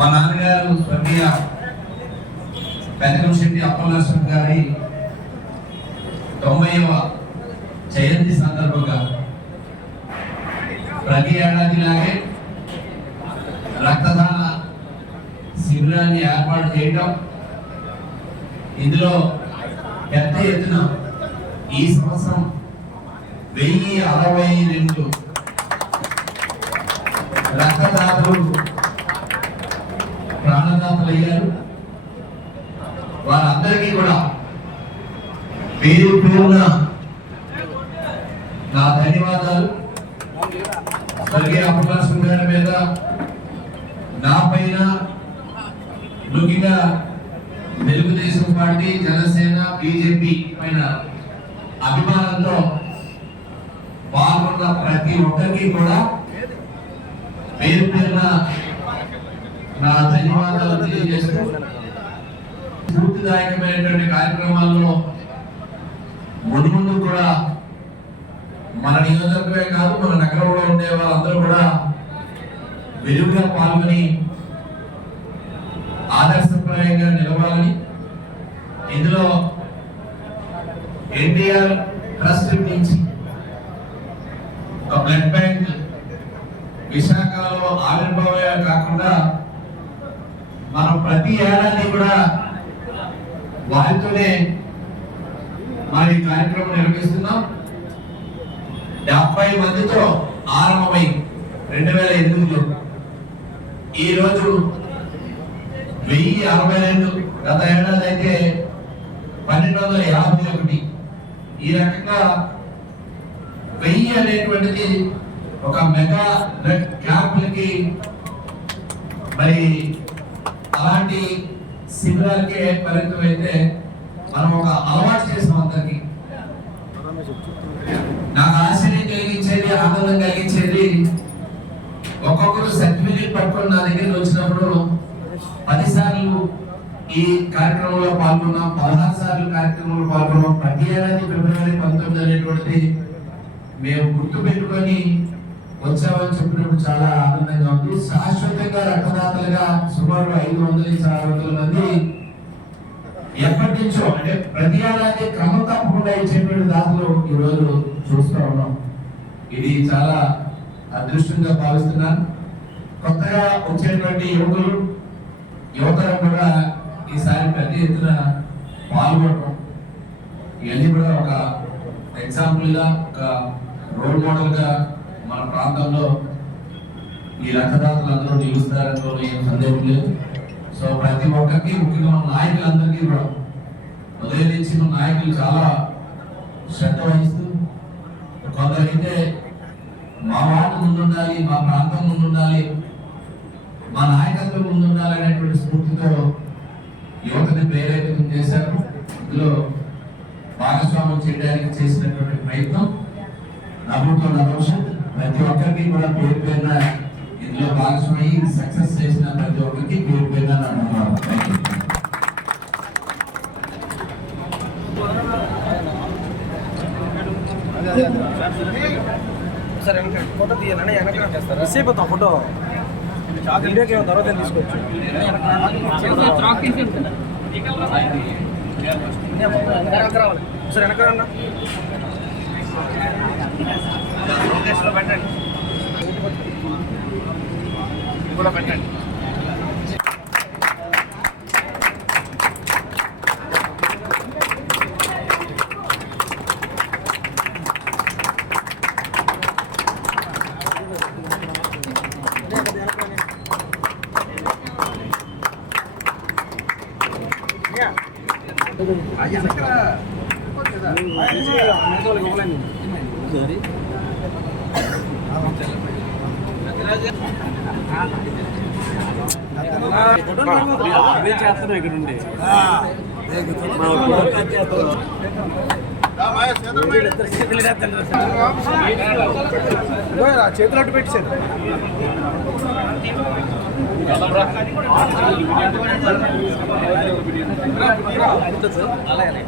మా నాన్నగారు స్వర్గీయ పెదకంశెట్టి అప్పలనరసింహ గారి 90వ జయంతి సందర్భంగా ప్రతి ఏడాదిలాగే రక్తదాన శిబిరాన్ని ఏర్పాటు చేయడం, ఇందులో పెద్ద ఎత్తున ఈ సంవత్సరం 1062 రక్తదాతలు ప్రాణదాతలు అయ్యారు. వారందరికీ కూడా పేరు పేరున నా ధన్యవాదాలు. స్వర్గీయ అప్పలనరసింహ గారి మీద, నా పైన, ముఖ్యంగా తెలుగుదేశం పార్టీ, జనసేన, బీజేపీ పైన అభిమానంతో పాల్గొన్న ప్రతి ఒక్కరికి కూడా పేరు పేరున నా ధన్యవాదాలు తెలియజేస్తూ, స్ఫూర్తిదాయకమైనటువంటి కార్యక్రమాల్లో ముందు కూడా మన నియోజకవర్గమే కాదు, మన నగరంలో ఉండే వాళ్ళందరూ కూడా విరివిగా పాల్గొని ఆదర్శప్రాయంగా నిలవాలని, ఇందులో ఎన్టీఆర్ ట్రస్ట్ నుంచి ఒక బ్లడ్ బ్యాంక్ విశాఖలో ఆవిర్భావమే కాకుండా మనం ప్రతి ఏడాది కూడా వారితోనే మరి కార్యక్రమం నిర్వహిస్తున్నాం. 70 మందితో ఆరంభమై 2008లో ఈరోజు 1062, గత ఏడాది అయితే 1251. ఈ రకంగా 1000 అనేటువంటిది ఒక మెగా బ్లడ్ క్యాంపులకి, మరి అలాంటి శిబిరాలకే పరిమితం అయితే మనం ఒక అలవాటు చేసాం అందరికి. నాకు ఆశ్చర్యం కలిగించేది, ఆనందం కలిగించేది, ఒక్కొక్కరు సర్టిఫికేట్ పట్టుకొని నా దగ్గరికి వచ్చినప్పుడు 10 సార్లు ఈ కార్యక్రమంలో పాల్గొన్నాం, 16 సార్లు కార్యక్రమంలో పాల్గొన్నాం. ప్రతి ఏడాది ఫిబ్రవరి 19 అనేటువంటిది మేము గుర్తు పెట్టుకొని వచ్చామని చెప్పినప్పుడు చాలా ఆనందంగా ఉంది. శాశ్వతంగా రక్తదాతలుగా సుమారు 500-600 మంది ఎప్పటి నుంచో, అంటే ప్రతి ఏడాది క్రమం తప్పకుండా ఇచ్చేటువంటి దాతలు ఈరోజు చూస్తూ ఉన్నాం. ఇది చాలా అదృష్టంగా భావిస్తున్నాను. కొత్తగా వచ్చేటువంటి యువతరం కూడా ఈసారి పెద్ద ఎత్తున పాల్గొనడం, ఇవన్నీ కూడా ఒక ఎగ్జాంపుల్గా, ఒక రోల్ మోడల్గా మన ప్రాంతంలో ఈ రక్తదాతలు అందరూ నిలుస్తారని ఏం సందేహం లేదు. సో ప్రతి ఒక్కరికి, ముఖ్యంగా మన నాయకులందరికీ కూడా ఉదయం నుంచి మన నాయకులు చాలా శ్రద్ధ వహిస్తూ, కొందరైతే మా వార్డు ముందుండాలి, మా ప్రాంతం ముందుండాలి, మా నాయకత్వం ముందుండాలి అనేటువంటి స్ఫూర్తితో యువతని ప్రేరేపితం చేశారు. ఇందులో భాగస్వామ్యం చేయడానికి చేసినటువంటి ప్రయత్నం నవ్వుతో నభవిష్యత్. ప్రతి ఒక్కరికి కూడా పేరు పేరున ఇందులో భాగస్వామి సక్సెస్ చేసిన ప్రతి ఒక్కరికి పేరు పేరున నా ధన్యవాదాలు. ఫోటో తీయాలని వెనక ఫోటో ఇండియాకి ఏమో తర్వాత తీసుకోవచ్చు. సార్ వెనక రండి, పెట్టండి, కూడా పెట్టండి. చేస్తాను ఇక్కడ ఉండి చేతులు అట్టు పెట్టారు. అలాగే